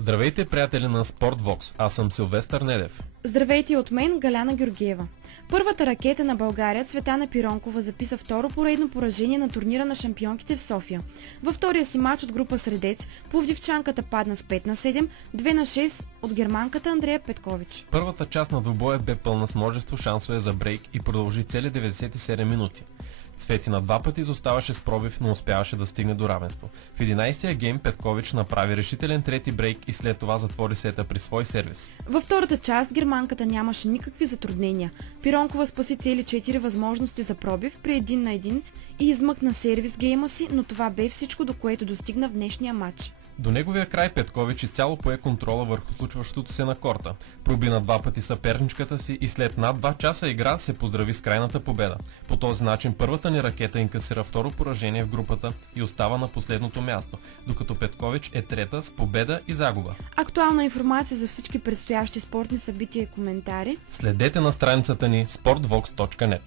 Здравейте, приятели на SportVox, аз съм Силвестър Недев. Здравейте от мен, Галяна Георгиева. Първата ракета на България, Цветана Пиронкова, записа второ поредно поражение на турнира на шампионките в София. Във втория си матч от група Средец, пловдивчанката падна с 5-7, 2-6 от германката Андрея Петкович. Първата част на двубоя бе пълна с множество шансове за брейк и продължи цели 97 минути. Цвети на два пъти изоставаше с пробив, но успяваше да стигне до равенство. В 11-я гейм Петкович направи решителен трети брейк и след това затвори сета при свой сервис. Във втората част германката нямаше никакви затруднения. Пиронкова спаси цели 4 възможности за пробив при 1 на 1 и измъкна сервис гейма си, но това бе всичко, до което достигна в днешния матч. До неговия край Петкович изцяло пое контрола върху случващото се на корта. Проби на два пъти съперничката си и след над 2 часа игра се поздрави с крайната победа. По този начин първата ни ракета инкасира второ поражение в групата и остава на последното място, докато Петкович е трета с победа и загуба. Актуална информация за всички предстоящи спортни събития и коментари следете на страницата ни sportvox.net.